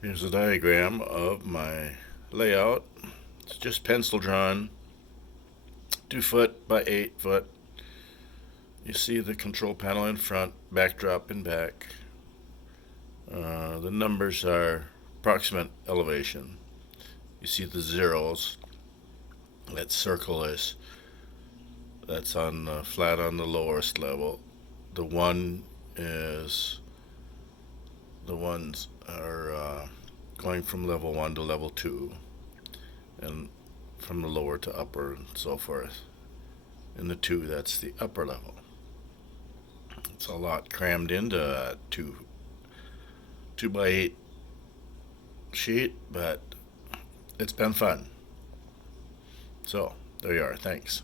Here's a diagram of my layout. It's just pencil drawn, 2 foot by 8 foot. You see the control panel in front, backdrop in back. The numbers are approximate elevation. You see the zeros. That circle that's on flat on the lowest level. The one is the ones are going from level 1 to level 2, and from the lower to upper and so forth. And the 2, that's the upper level. It's a lot crammed into a 2 by 8 sheet, but it's been fun. So there you are. Thanks.